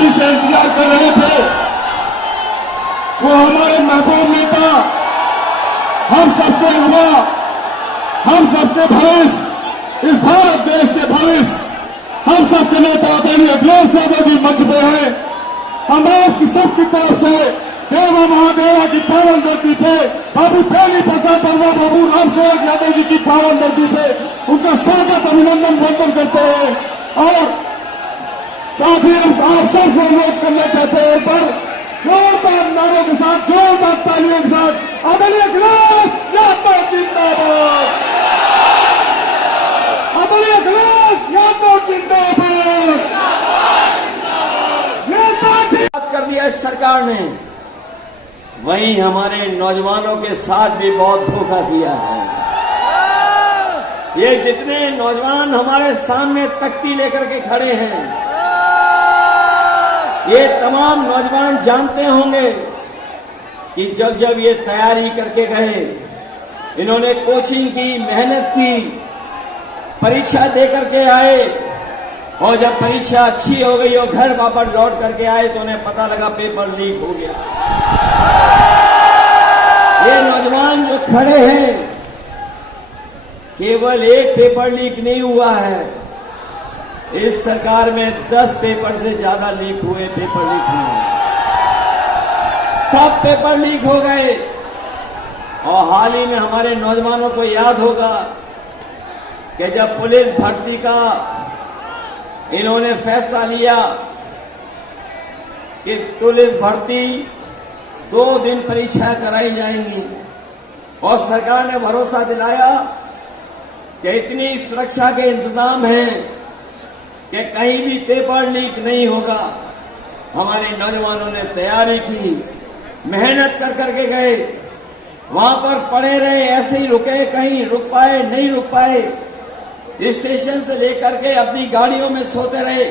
बेसब्री से इंतजार कर रहे थे, वो हमारे महबूब नेता, हम सबके युवा, हम सबके भविष्य, इस भारत देश के भविष्य, हम सबके नेता आदरणीय अखिलेश यादव जी मंच पे हैं। हम आपकी सबकी तरफ से देवा महादेवा की पावन धरती पे बाबू बेनी प्रसाद वर्मा, बाबू राम सेवक यादव जी की पावन धरती पे उनका स्वागत, अभिनंदन, वंदन करते हैं। और साथ ही हम आप सबसे अनुरोध करना चाहते हैं, पर जोरदार नारों के साथ, जोरदार तालियों के साथ आदरणीय अखिलेश यादव जिंदाबाद, आदरणीय अखिलेश यादव जिंदाबाद। कर दिया इस सरकार ने, वहीं हमारे नौजवानों के साथ भी बहुत धोखा किया है। ये जितने नौजवान हमारे सामने तख्ती लेकर के खड़े हैं, ये तमाम नौजवान जानते होंगे कि जब जब ये तैयारी करके गए, इन्होंने कोचिंग की, मेहनत की, परीक्षा दे करके आए, और जब परीक्षा अच्छी हो गई और घर वापस लौट करके आए तो उन्हें पता लगा पेपर लीक हो गया। ये नौजवान जो खड़े हैं, केवल एक पेपर लीक नहीं हुआ है, इस सरकार में 10 पेपर से ज्यादा लीक हुए, पेपर लीक हुए, सब पेपर लीक हो गए। और हाल ही में हमारे नौजवानों को याद होगा कि जब पुलिस भर्ती का इन्होंने फैसला लिया कि पुलिस भर्ती 2 दिन परीक्षा कराई जाएंगी, और सरकार ने भरोसा दिलाया कि इतनी सुरक्षा के इंतजाम हैं कि कहीं भी पेपर लीक नहीं होगा। हमारे नौजवानों ने तैयारी की, मेहनत कर करके गए, वहां पर पड़े रहे, ऐसे ही रुके, कहीं रुक पाए नहीं रुक पाए, स्टेशन से लेकर के अपनी गाड़ियों में सोते रहे,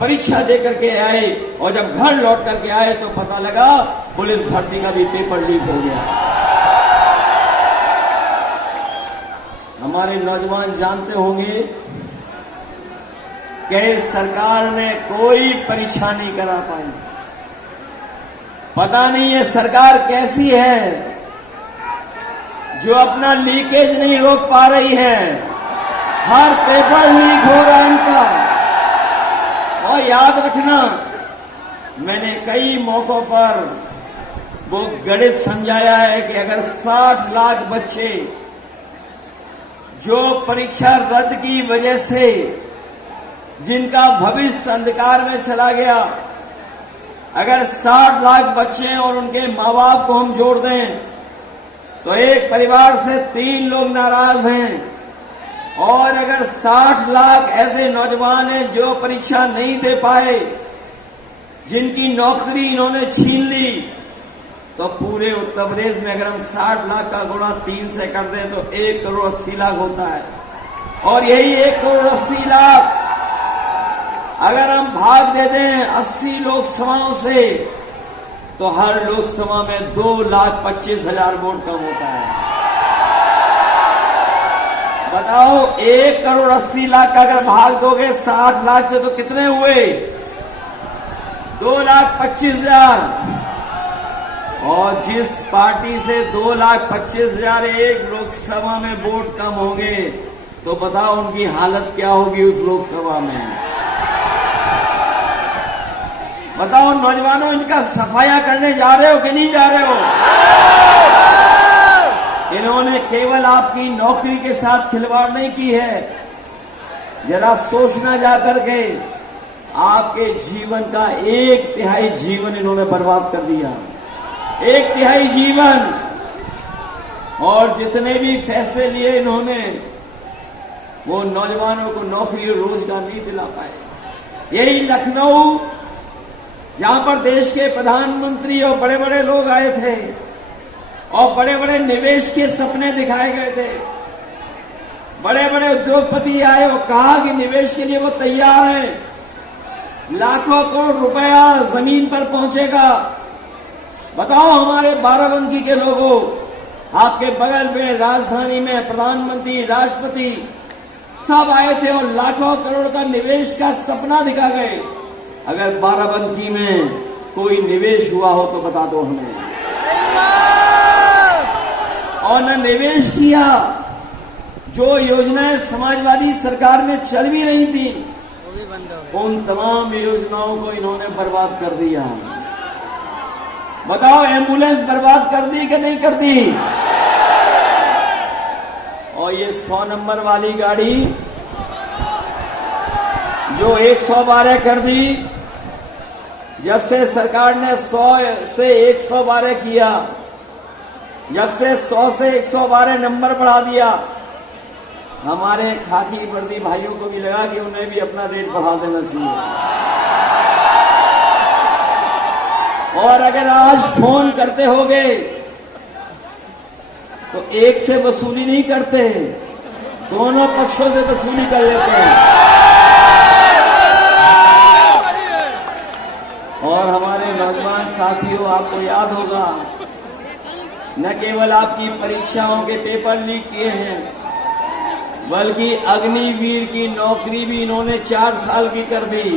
परीक्षा दे करके आए, और जब घर लौट करके आए तो पता लगा पुलिस भर्ती का भी पेपर लीक हो गया। हमारे नौजवान जानते होंगे कि सरकार ने कोई परीक्षा नहीं करा पाई। पता नहीं ये सरकार कैसी है जो अपना लीकेज नहीं रोक पा रही है, हर पेपर लीक हो रहा है इनका। और याद रखना, मैंने कई मौकों पर वो गणित समझाया है कि अगर 60 लाख बच्चे जो परीक्षा रद्द की वजह से जिनका भविष्य अंधकार में चला गया, अगर 60 लाख बच्चे और उनके माँ बाप को हम जोड़ दें तो एक परिवार से 3 लोग नाराज हैं। और अगर 60 लाख ऐसे नौजवान हैं जो परीक्षा नहीं दे पाए, जिनकी नौकरी इन्होंने छीन ली, तो पूरे उत्तर प्रदेश में अगर हम 60 लाख का गुणा 3 से कर दें तो 1 करोड़ 80 लाख होता है। और यही 1 करोड़ 80 लाख अगर हम भाग दे दें 80 लोकसभाओं से, तो हर लोकसभा में 2,25,000 वोट कम होता है। बताओ, 1 करोड़ 80 लाख का अगर भाग दोगे 60 लाख से तो कितने हुए? 2,25,000। और जिस पार्टी से 2,25,000 एक लोकसभा में वोट कम होंगे, तो बताओ उनकी हालत क्या होगी उस लोकसभा में। बताओ नौजवानों, इनका सफाया करने जा रहे हो कि नहीं जा रहे हो? इन्होंने केवल आपकी नौकरी के साथ खिलवाड़ नहीं की है, जरा सोचना जाकर के आपके जीवन का 1/3 जीवन इन्होंने बर्बाद कर दिया, 1/3 जीवन। और जितने भी फैसले लिए इन्होंने, वो नौजवानों को नौकरी और रोजगार नहीं दिला पाए। यही लखनऊ, जहां पर देश के प्रधानमंत्री और बड़े बड़े लोग आए थे और बड़े बड़े निवेश के सपने दिखाए गए थे, बड़े बड़े उद्योगपति आए और कहा कि निवेश के लिए वो तैयार हैं, लाखों करोड़ रुपया जमीन पर पहुंचेगा। बताओ हमारे बाराबंकी के लोगों, आपके बगल में राजधानी में प्रधानमंत्री, राष्ट्रपति सब आए थे और लाखों करोड़ का निवेश का सपना दिखा गए। अगर बाराबंकी में कोई निवेश हुआ हो तो बता दो हमें। और न निवेश किया, जो योजनाएं समाजवादी सरकार में चल भी रही थी उन तमाम योजनाओं को इन्होंने बर्बाद कर दिया। बताओ, एम्बुलेंस बर्बाद कर दी कि नहीं कर दी? और ये 100 नंबर वाली गाड़ी जो 112 कर दी, जब से सरकार ने 100 से 112 किया, जब से 100 से 112 नंबर बढ़ा दिया, हमारे खाकी वर्दी भाइयों को भी लगा कि उन्हें भी अपना रेट बढ़ा देना चाहिए। और अगर आज फोन करते होगे तो एक से वसूली नहीं करते, दोनों पक्षों से वसूली कर लेते हैं। और हमारे नौजवान साथियों, आपको याद होगा, न केवल आपकी परीक्षाओं के पेपर लीक किए हैं, बल्कि अग्निवीर की नौकरी भी इन्होंने 4 साल की कर दी।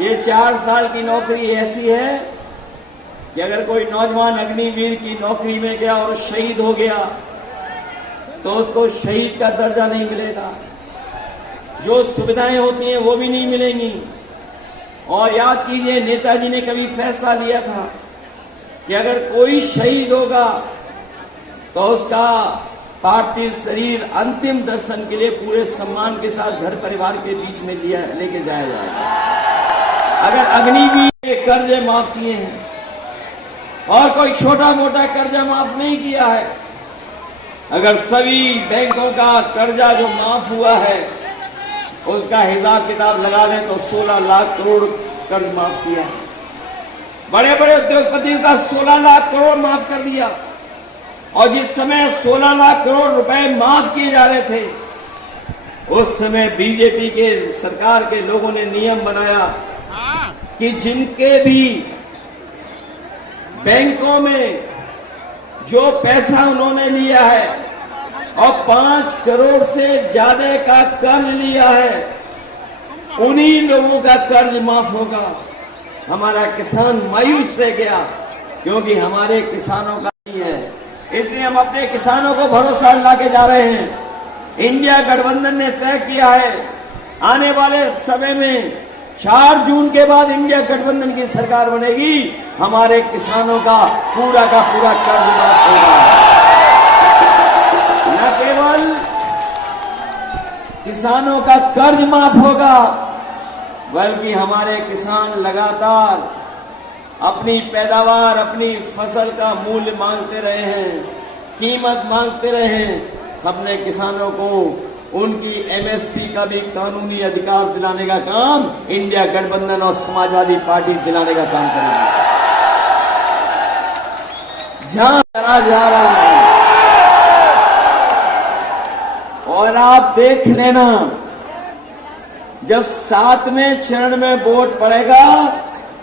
ये 4 साल की नौकरी ऐसी है कि अगर कोई नौजवान अग्निवीर की नौकरी में गया और शहीद हो गया तो उसको शहीद का दर्जा नहीं मिलेगा, जो सुविधाएं होती हैं वो भी नहीं मिलेंगी। और याद कीजिए, नेताजी ने कभी फैसला लिया था कि अगर कोई शहीद होगा तो उसका पार्थिव शरीर अंतिम दर्शन के लिए पूरे सम्मान के साथ घर परिवार के बीच में लेके जाया जाएगा। अगर अग्निवीर के कर्जे माफ किए हैं और कोई छोटा मोटा कर्जा माफ नहीं किया है, अगर सभी बैंकों का कर्जा जो माफ हुआ है उसका हिसाब किताब लगा लें तो 16 लाख करोड़ कर्ज माफ किया। बड़े बड़े उद्योगपतियों का 16 लाख करोड़ माफ कर दिया। और जिस समय 16 लाख करोड़ रुपए माफ किए जा रहे थे, उस समय बीजेपी के सरकार के लोगों ने नियम बनाया कि जिनके भी बैंकों में जो पैसा उन्होंने लिया है और 5 करोड़ से ज्यादा का कर्ज लिया है, उन्हीं लोगों का कर्ज माफ होगा। हमारा किसान मायूस रह गया क्योंकि हमारे किसानों का नहीं है, इसलिए हम अपने किसानों को भरोसा लाके जा रहे हैं। इंडिया गठबंधन ने तय किया है, आने वाले समय में 4 जून के बाद इंडिया गठबंधन की सरकार बनेगी, हमारे किसानों का पूरा कर्ज माफ होगा। न केवल किसानों का कर्ज माफ होगा, बल्कि हमारे किसान लगातार अपनी पैदावार, अपनी फसल का मूल्य मांगते रहे हैं, कीमत मांगते रहे हैं। हमने किसानों को उनकी एमएसपी का भी कानूनी अधिकार दिलाने का काम इंडिया गठबंधन और समाजवादी पार्टी दिलाने का काम करेगी। जहां करा जा रहा है, और आप देख लेना, जब 7वें चरण में वोट पड़ेगा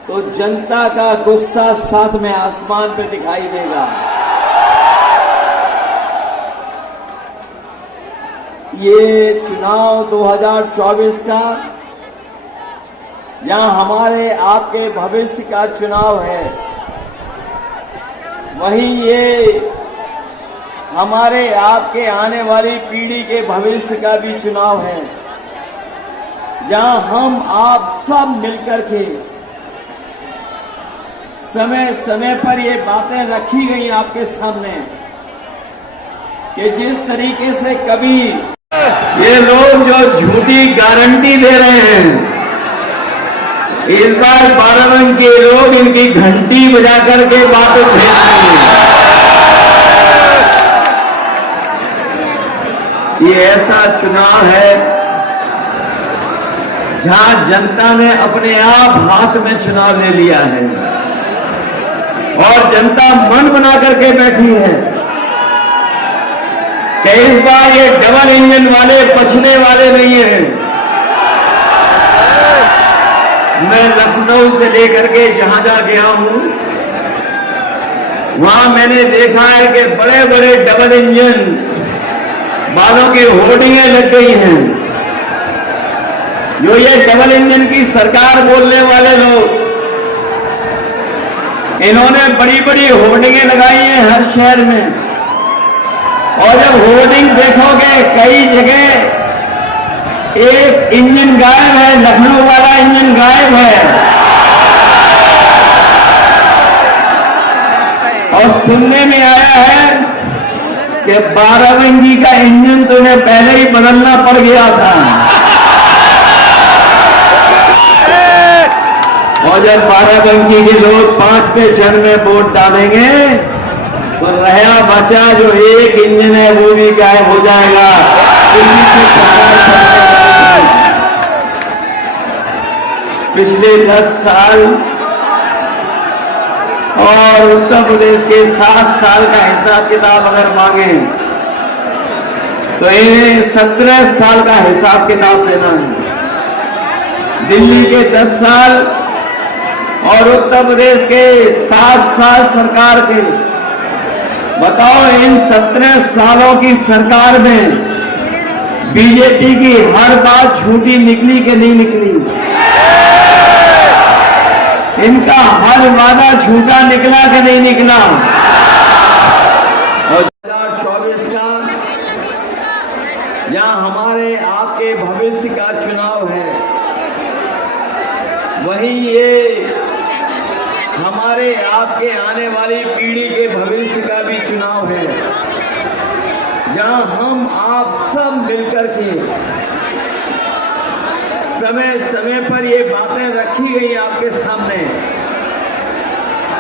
तो जनता का गुस्सा 7वें आसमान पे दिखाई देगा। ये चुनाव 2024 का, जहां हमारे आपके भविष्य का चुनाव है, वहीं ये हमारे आपके आने वाली पीढ़ी के भविष्य का भी चुनाव है, जहां हम आप सब मिलकर के समय समय पर ये बातें रखी गई आपके सामने कि जिस तरीके से कभी ये लोग जो झूठी गारंटी दे रहे हैं, इस बार बाराबंकी के लोग इनकी घंटी बजा करके बातें भेज रहे हैं। ये ऐसा चुनाव है जहां जनता ने अपने आप हाथ में चुनाव ले लिया है और जनता मन बना करके बैठी है कि इस बार ये डबल इंजन वाले बचने वाले नहीं हैं। मैं लखनऊ से लेकर के जहां जहां गया हूं, वहां मैंने देखा है कि बड़े बड़े डबल इंजन वालों की होर्डिंगें लग गई हैं जो ये डबल इंजन की सरकार बोलने वाले लोग, इन्होंने बड़ी बड़ी होर्डिंगें लगाई हैं हर शहर में, और जब होर्डिंग देखोगे कई जगह एक इंजन गायब है, लखनऊ वाला इंजन गायब है। और सुनने में आया है कि बाराबंकी का इंजन तो उन्हें पहले ही बदलना पड़ गया था, और जब बाराबंकी के लोग 5 पे क्षण में वोट डालेंगे तो रहा बचा जो एक इंजन है वो भी गायब हो जाएगा। पिछले 10 साल और उत्तर प्रदेश के 7 साल का हिसाब किताब अगर मांगे तो इन्हें 17 साल का हिसाब किताब देना है। दिल्ली के 10 साल और उत्तर प्रदेश के 7 साल सरकार के, बताओ इन 17 सालों की सरकार में बीजेपी की हर बात झूठी निकली कि नहीं निकली? इनका हर वादा झूठा निकला कि नहीं निकला? और 2024 का जहां हमारे आपके भविष्य का चुनाव है, वहीं ये हमारे आपके आने वाली पीढ़ी के भविष्य का भी चुनाव है, जहां हम आप सब मिलकर के समय समय पर ये बातें रखी गई आपके सामने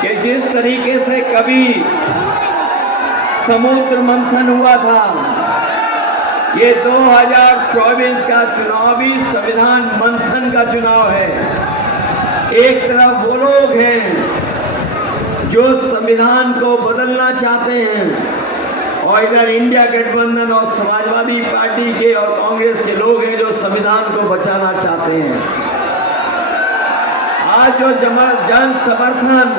कि जिस तरीके से कभी समुद्र मंथन हुआ था, ये 2024 का चुनाव भी संविधान मंथन का चुनाव है। एक तरफ वो लोग हैं जो संविधान को बदलना चाहते हैं, और इधर इंडिया गठबंधन और समाजवादी पार्टी के और कांग्रेस के लोग हैं जो संविधान को बचाना चाहते हैं। आज जो जन समर्थन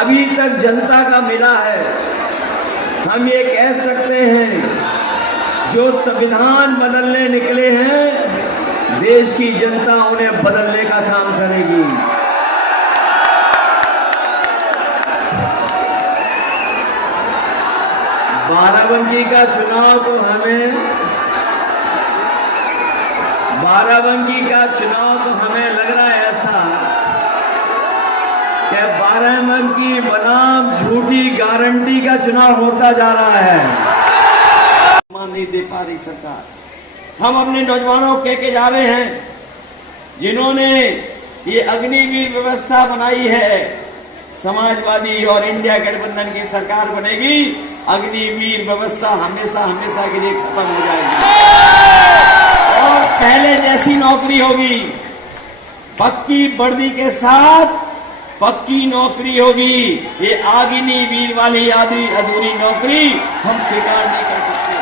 अभी तक जनता का मिला है, हम ये कह सकते हैं जो संविधान बदलने निकले हैं, देश की जनता उन्हें बदलने का काम करेगी। बाराबंकी का चुनाव तो हमें लग रहा है ऐसा कि बाराबंकी बनाम झूठी गारंटी का चुनाव होता जा रहा है। नहीं दे पा रही सरकार। हम अपने नौजवानों को कह के जा रहे हैं, जिन्होंने ये अग्निवीर व्यवस्था बनाई है, समाजवादी और इंडिया गठबंधन की सरकार बनेगी, अग्निवीर व्यवस्था हमेशा हमेशा के लिए खत्म हो जाएगी और पहले जैसी नौकरी होगी, पक्की वर्दी के साथ पक्की नौकरी होगी। ये अग्निवीर वाली आधी अधूरी नौकरी हम स्वीकार नहीं कर सकते।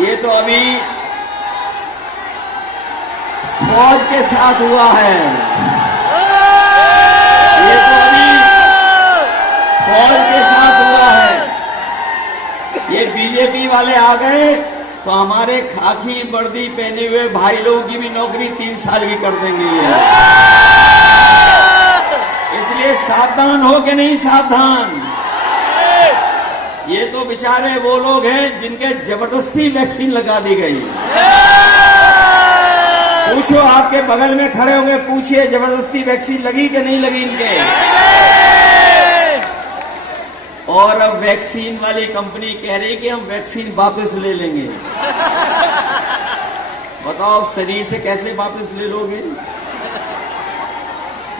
ये तो अभी फौज के साथ हुआ है, ये तो अभी फौज के साथ हुआ है। ये बीजेपी वाले आ गए तो हमारे खाकी वर्दी पहने हुए भाई लोगों की भी नौकरी 3 साल की कर देंगे। इसलिए सावधान हो कि नहीं सावधान? ये तो बेचारे वो लोग हैं जिनके जबरदस्ती वैक्सीन लगा दी गई। पूछो, आपके बगल में खड़े होंगे, पूछिए जबरदस्ती वैक्सीन लगी कि नहीं लगी इनके। और अब वैक्सीन वाली कंपनी कह रही कि हम वैक्सीन वापस ले लेंगे। बताओ शरीर से कैसे वापस ले लोगे?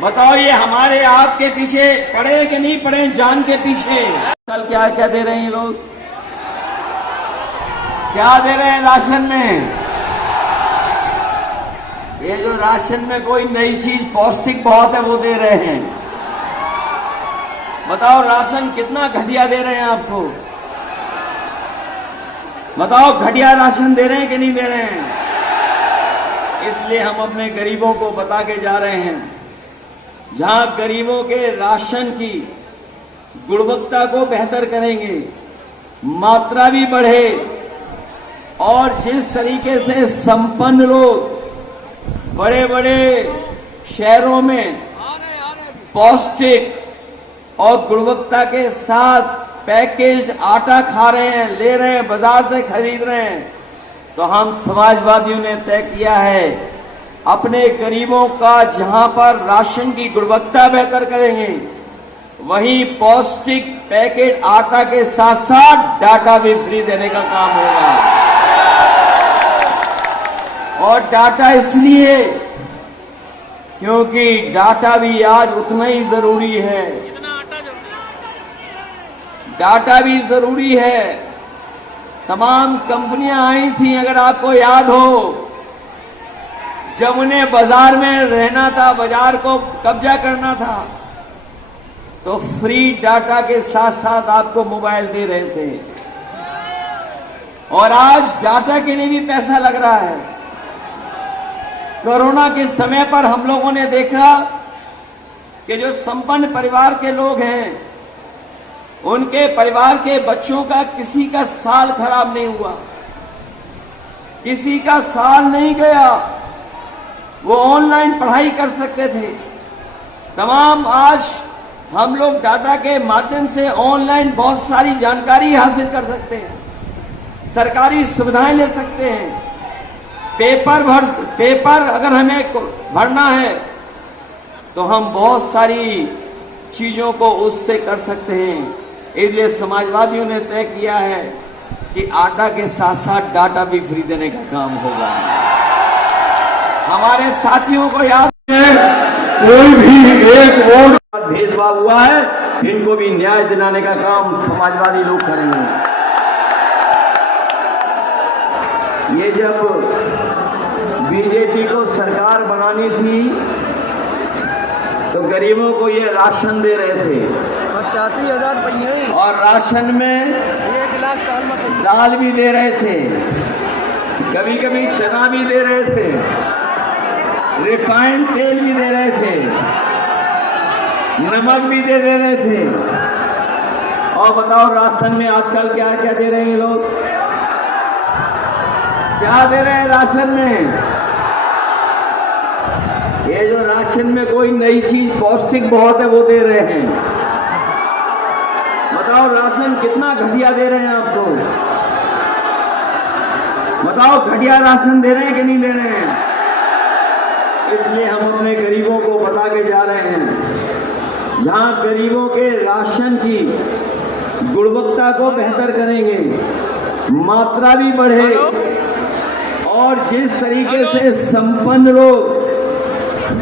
बताओ ये हमारे आपके पीछे पड़े कि नहीं पड़े, जान के पीछे। कल क्या क्या दे रहे हैं ये लोग? क्या दे रहे हैं राशन में? ये जो राशन में कोई नई चीज पौष्टिक बहुत है वो दे रहे हैं। बताओ राशन कितना घटिया दे रहे हैं आपको? बताओ घटिया राशन दे रहे हैं कि नहीं दे रहे हैं? इसलिए हम अपने गरीबों को बता के जा रहे हैं, जहां गरीबों के राशन की गुणवत्ता को बेहतर करेंगे, मात्रा भी बढ़े, और जिस तरीके से संपन्न लोग बड़े बड़े शहरों में पौष्टिक और गुणवत्ता के साथ पैकेज्ड आटा खा रहे हैं, ले रहे हैं, बाजार से खरीद रहे हैं, तो हम समाजवादियों ने तय किया है अपने गरीबों का जहां पर राशन की गुणवत्ता बेहतर करेंगे, वहीं पौष्टिक पैकेट आटा के साथ साथ डाटा भी फ्री देने का काम होगा। और डाटा इसलिए क्योंकि डाटा भी आज उतना ही जरूरी है, डाटा भी जरूरी है। तमाम कंपनियां आई थी, अगर आपको याद हो, जब उन्हें बाजार में रहना था, बाजार को कब्जा करना था, तो फ्री डाटा के साथ साथ आपको मोबाइल दे रहे थे। और आज डाटा के लिए भी पैसा लग रहा है। कोरोना के समय पर हम लोगों ने देखा कि जो संपन्न परिवार के लोग हैं, उनके परिवार के बच्चों का किसी का साल खराब नहीं हुआ, किसी का साल नहीं गया, वो ऑनलाइन पढ़ाई कर सकते थे। तमाम आज हम लोग डाटा के माध्यम से ऑनलाइन बहुत सारी जानकारी हासिल कर सकते हैं, सरकारी सुविधाएं ले सकते हैं। पेपर अगर हमें भरना है तो हम बहुत सारी चीजों को उससे कर सकते हैं। इसलिए समाजवादियों ने तय किया है कि आटा के साथ साथ डाटा भी फ्री देने का काम होगा। हमारे साथियों को याद है, कोई भी एक वोट भेदभाव हुआ है, इनको भी न्याय दिलाने का काम समाजवादी लोग करेंगे। ये जब बीजेपी को सरकार बनानी थी तो गरीबों को ये राशन दे रहे थे, 85,000 रुपये, और राशन में 1 लाख साल में दाल भी दे रहे थे, कभी कभी चना भी दे रहे थे, रिफाइंड तेल भी दे रहे थे, नमक भी दे रहे थे। और बताओ राशन में आजकल क्या क्या दे रहे हैं लोग, क्या दे रहे हैं राशन में? ये जो राशन में कोई नई चीज पौष्टिक बहुत है वो दे रहे हैं। बताओ राशन कितना घटिया दे रहे हैं आपको, बताओ घटिया राशन दे रहे हैं कि नहीं दे रहे हैं? इसलिए हम अपने गरीबों को बता के जा रहे हैं, जहां गरीबों के राशन की गुणवत्ता को बेहतर करेंगे, मात्रा भी बढ़े, और जिस तरीके से संपन्न लोग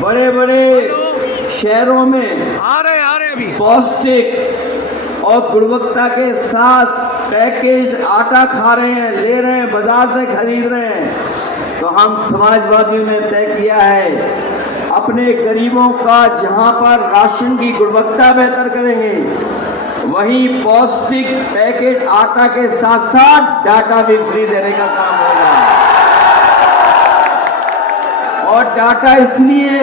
बड़े बड़े शहरों में आ रहे अभी पौष्टिक और गुणवत्ता के साथ पैकेज्ड आटा खा रहे हैं, ले रहे हैं, बाजार से खरीद रहे हैं, तो हम समाजवादियों ने तय किया है अपने गरीबों का जहां पर राशन की गुणवत्ता बेहतर करेंगे, वहीं पौष्टिक पैकेट आटा के साथ साथ डाटा भी फ्री देने का काम होगा। और डाटा इसलिए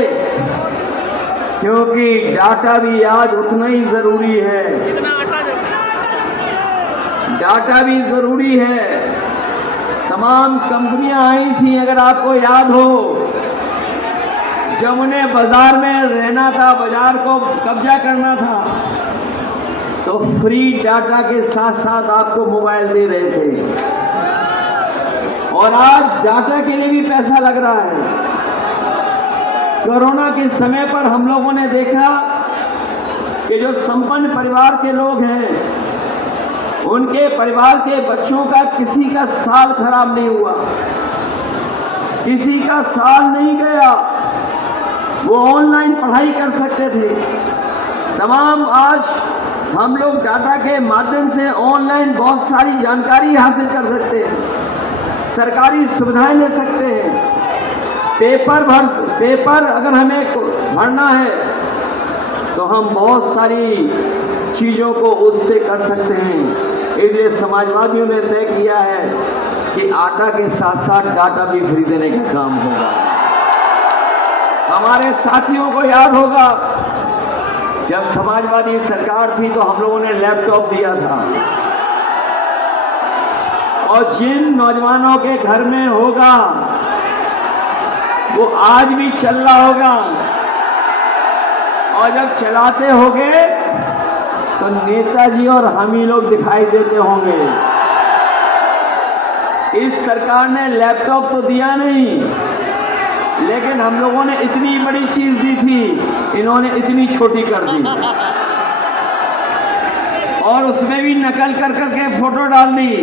क्योंकि डाटा भी आज उतना ही जरूरी है, डाटा भी जरूरी है। तमाम कंपनियां आई थी, अगर आपको याद हो, जब उन्हें बाजार में रहना था, बाजार को कब्जा करना था, तो फ्री डाटा के साथ साथ आपको मोबाइल दे रहे थे। और आज डाटा के लिए भी पैसा लग रहा है। कोरोना के समय पर हम लोगों ने देखा कि जो संपन्न परिवार के लोग हैं, उनके परिवार के बच्चों का किसी का साल खराब नहीं हुआ, किसी का साल नहीं गया, वो ऑनलाइन पढ़ाई कर सकते थे। तमाम आज हम लोग डाटा के माध्यम से ऑनलाइन बहुत सारी जानकारी हासिल कर सकते हैं, सरकारी सुविधाएं ले सकते हैं। पेपर अगर हमें भरना है तो हम बहुत सारी चीजों को उससे कर सकते हैं। इसलिए समाजवादियों ने तय किया है कि आटा के साथ साथ डाटा भी फ्री देने का काम होगा। हमारे साथियों को याद होगा, जब समाजवादी सरकार थी तो हम लोगों ने लैपटॉप दिया था, और जिन नौजवानों के घर में होगा वो आज भी चल रहा होगा, और जब चलाते होंगे तो नेताजी और हम ही लोग दिखाई देते होंगे। इस सरकार ने लैपटॉप तो दिया नहीं, लेकिन हम लोगों ने इतनी बड़ी चीज दी थी, इन्होंने इतनी छोटी कर दी, और उसमें भी नकल कर करके फोटो डाल दी।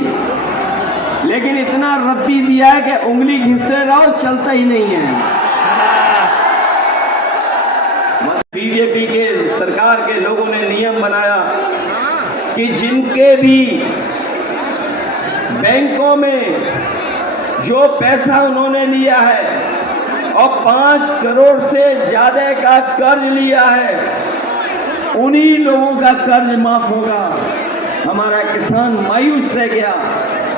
लेकिन इतना रद्दी दिया है कि उंगली घिसते रहो, चलता ही नहीं है। बीजेपी के सरकार के लोगों ने नियम बनाया कि जिनके भी बैंकों में जो पैसा उन्होंने लिया है और 5 करोड़ से ज्यादा का कर्ज लिया है, उन्हीं लोगों का कर्ज माफ होगा। हमारा किसान मायूस रह गया,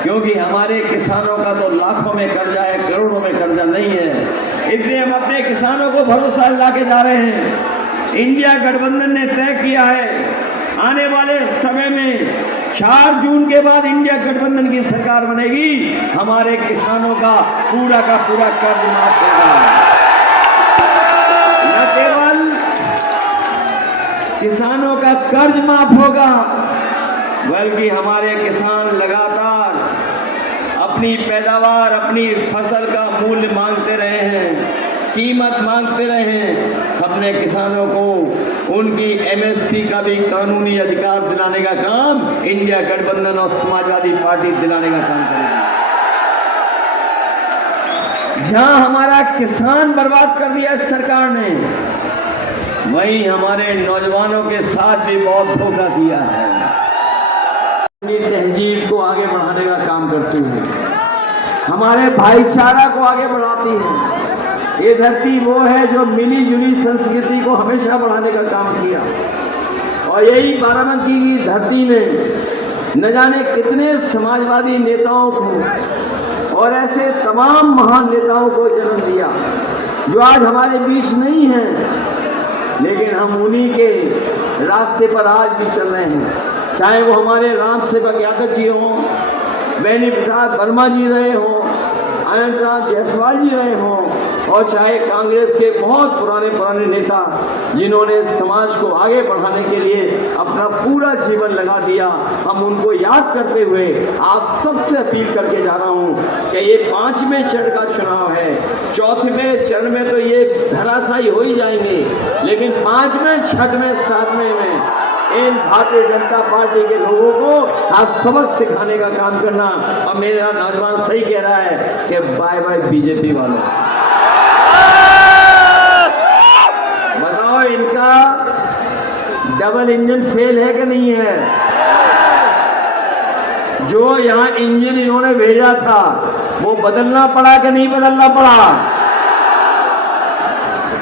क्योंकि हमारे किसानों का तो लाखों में कर्जा है, करोड़ों में कर्जा नहीं है। इसलिए हम अपने किसानों को भरोसा लाके जा रहे हैं। इंडिया गठबंधन ने तय किया है आने वाले समय में 4 जून के बाद इंडिया गठबंधन की सरकार बनेगी, हमारे किसानों का पूरा कर्ज माफ होगा। न केवल किसानों का कर्ज माफ होगा, बल्कि हमारे किसान लगातार अपनी पैदावार, अपनी फसल का मूल्य मांगते रहे हैं, कीमत मांगते रहे हैं। अपने किसानों को उनकी एमएसपी का भी कानूनी अधिकार दिलाने का काम इंडिया गठबंधन और समाजवादी पार्टी दिलाने का काम करेगी। जहां हमारा किसान बर्बाद कर दिया इस सरकार ने, वहीं हमारे नौजवानों के साथ भी बहुत धोखा किया है। तहजीब को आगे बढ़ाने का काम करती है, हमारे भाईचारा को आगे बढ़ाती है। ये धरती वो है जो मिली जुली संस्कृति को हमेशा बढ़ाने का काम किया, और यही बाराबंकी की धरती ने न जाने कितने समाजवादी नेताओं को और ऐसे तमाम महान नेताओं को जन्म दिया जो आज हमारे बीच नहीं हैं, लेकिन हम उन्हीं के रास्ते पर आज भी चल रहे हैं। चाहे वो हमारे राम सेवक यादव जी हों, बेनी प्रसाद वर्मा जी रहे हों, अनंतनाथ जायसवाल जी रहे हों, और चाहे कांग्रेस के बहुत पुराने नेता जिन्होंने समाज को आगे बढ़ाने के लिए अपना पूरा जीवन लगा दिया, हम उनको याद करते हुए आप सबसे अपील करके जा रहा हूं कि ये 5वें चरण का चुनाव है। 4वें चरण में तो ये धराशायी हो ही जाएंगे, लेकिन 5वें, 6वें, 7वें में इन भारतीय जनता पार्टी के लोगों को आप सबक सिखाने का काम करना। और मेरा नौजवान सही कह रहा है कि बाय बाय बीजेपी वालों। बताओ इनका डबल इंजन फेल है कि नहीं है? जो यहां इंजन इन्होंने भेजा था वो बदलना पड़ा कि नहीं बदलना पड़ा?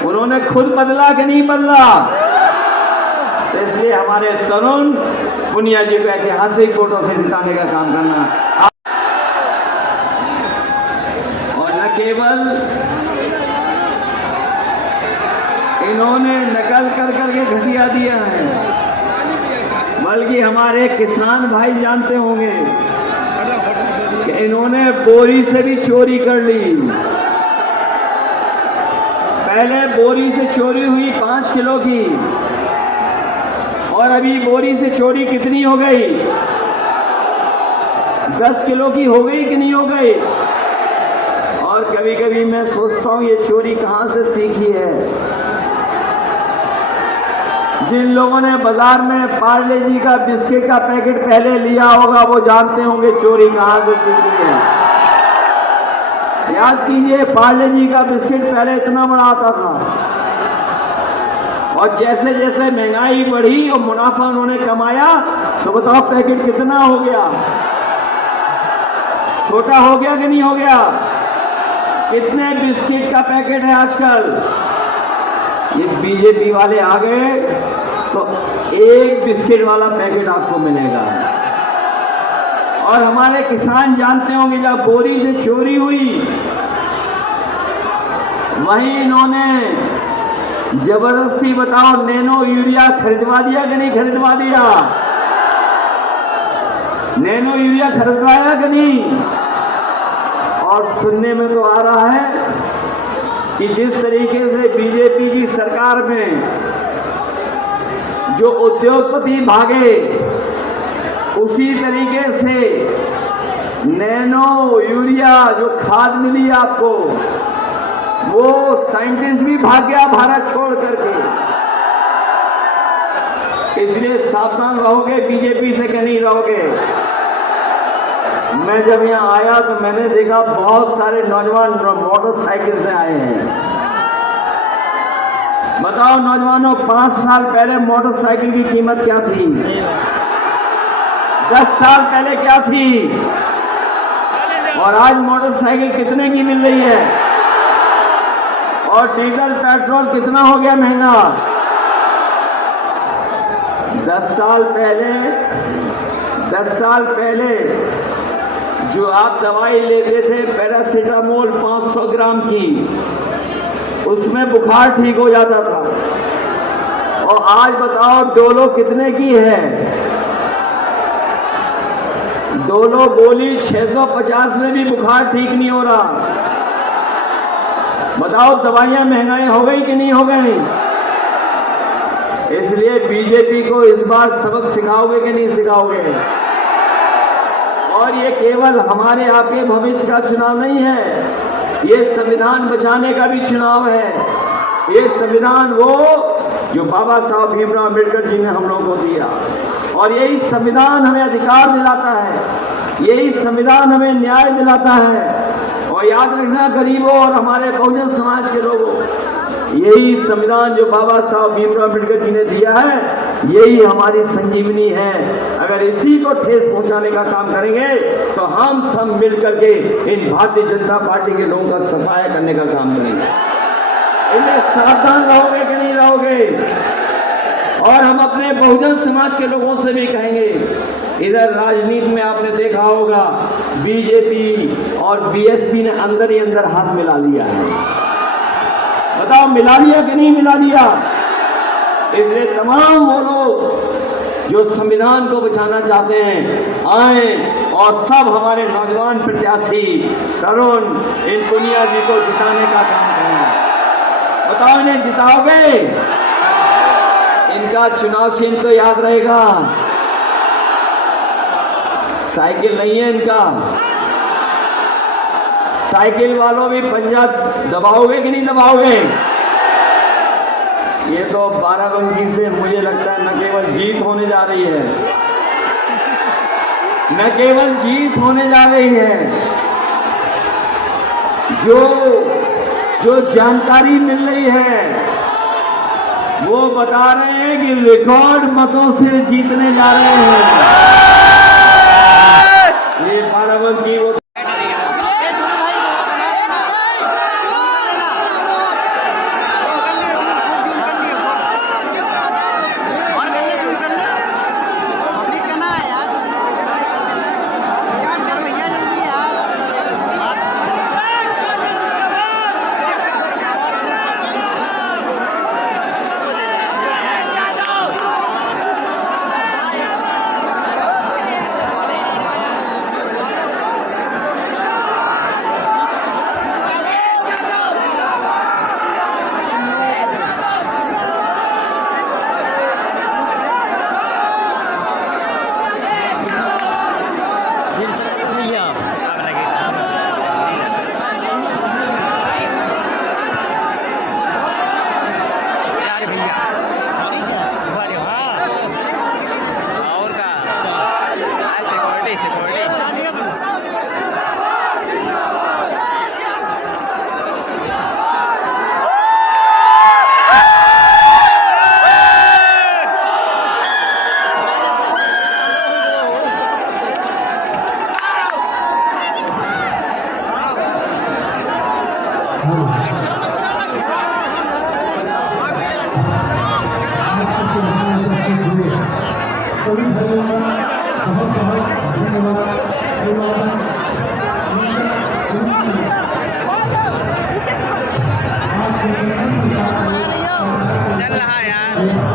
उन्होंने खुद बदला कि नहीं बदला? इसलिए हमारे तरुण पुनिया जी को ऐतिहासिक वोटों से जिताने का काम करना, और न केवल इन्होंने नकल कर करके घटिया दिया है, बल्कि हमारे किसान भाई जानते होंगे कि इन्होंने बोरी से भी चोरी कर ली। पहले बोरी से चोरी हुई 5 किलो की, और अभी बोरी से चोरी कितनी हो गई? 10 किलो की हो गई कि नहीं हो गई? और कभी कभी मैं सोचता हूं ये चोरी कहां से सीखी है। जिन लोगों ने बाजार में पार्ले जी का बिस्किट का पैकेट पहले लिया होगा वो जानते होंगे चोरी कहां से सीखी है। याद कीजिए, पार्ले जी का बिस्किट पहले इतना बड़ा आता था, और जैसे जैसे महंगाई बढ़ी और मुनाफा उन्होंने कमाया, तो बताओ पैकेट कितना हो गया? छोटा हो गया कि नहीं हो गया? कितने बिस्किट का पैकेट है आजकल? ये बीजेपी वाले आ गए तो 1 बिस्किट वाला पैकेट आपको मिलेगा। और हमारे किसान जानते होंगे जब बोरी से चोरी हुई, वहीं इन्होंने जबरदस्ती बताओ नैनो यूरिया खरीदवा दिया कि नहीं खरीदवा दिया? नैनो यूरिया खरीदवाया कि नहीं? और सुनने में तो आ रहा है कि जिस तरीके से बीजेपी की सरकार में जो उद्योगपति भागे, उसी तरीके से नैनो यूरिया जो खाद मिली आपको, वो साइंटिस्ट भी भाग गया भारत छोड़ करके। इसलिए सावधान रहोगे बीजेपी से कि नहीं रहोगे? मैं जब यहाँ आया तो मैंने देखा बहुत सारे नौजवान मोटरसाइकिल से आए हैं। बताओ नौजवानों, 5 साल पहले मोटरसाइकिल की कीमत क्या थी? 10 साल पहले क्या थी? और आज मोटरसाइकिल कितने की मिल रही है? और डीजल पेट्रोल कितना हो गया महंगा? 10 साल पहले जो आप दवाई लेते थे पैरासीटामोल 500 ग्राम की, उसमें बुखार ठीक हो जाता था। और आज बताओ डोलो कितने की है? डोलो गोली 650 में भी बुखार ठीक नहीं हो रहा। बताओ दवाइयां महंगाई हो गई कि नहीं हो गई? इसलिए बीजेपी को इस बार सबक सिखाओगे कि नहीं सिखाओगे? और ये केवल हमारे आपके भविष्य का चुनाव नहीं है, ये संविधान बचाने का भी चुनाव है। ये संविधान वो जो बाबा साहब भीमराव अम्बेडकर जी ने हम लोगों को दिया, और यही संविधान हमें अधिकार दिलाता है, यही संविधान हमें न्याय दिलाता है। और याद रखना गरीबों और हमारे बहुजन समाज के लोगों, यही संविधान जो बाबा साहब भीमराव अम्बेडकर जी ने दिया है, यही हमारी संजीवनी है। अगर इसी को ठेस पहुंचाने का काम करेंगे तो हम सब मिलकर के इन भारतीय जनता पार्टी के लोगों का सफाया करने का काम करेंगे। इनमें सावधान रहोगे कि नहीं रहोगे? और हम अपने बहुजन समाज के लोगों से भी कहेंगे, इधर राजनीति में आपने देखा होगा बीजेपी और बीएसपी ने अंदर ही अंदर हाथ मिला लिया है। बताओ मिला लिया कि नहीं मिला लिया? इसलिए तमाम वो लोग जो संविधान को बचाना चाहते हैं आए और सब हमारे नौजवान प्रत्याशी तरुण इन पुनिया जी को जिताने का काम करें। बताओ इन्हें जिताओगे? इनका चुनाव चिन्ह तो याद रहेगा, साइकिल नहीं है इनका। साइकिल वालों भी पंजा दबाओगे कि नहीं दबाओगे? ये तो बाराबंकी से मुझे लगता है न केवल जीत होने जा रही है, न केवल जीत होने जा रही है, जो जानकारी मिल रही है वो बता रहे हैं कि रिकॉर्ड मतों से जीतने जा रहे हैं। ये बाराबंकी वो सभी भाइयों का बहुत बहुत धन्यवाद। चल रहा यार।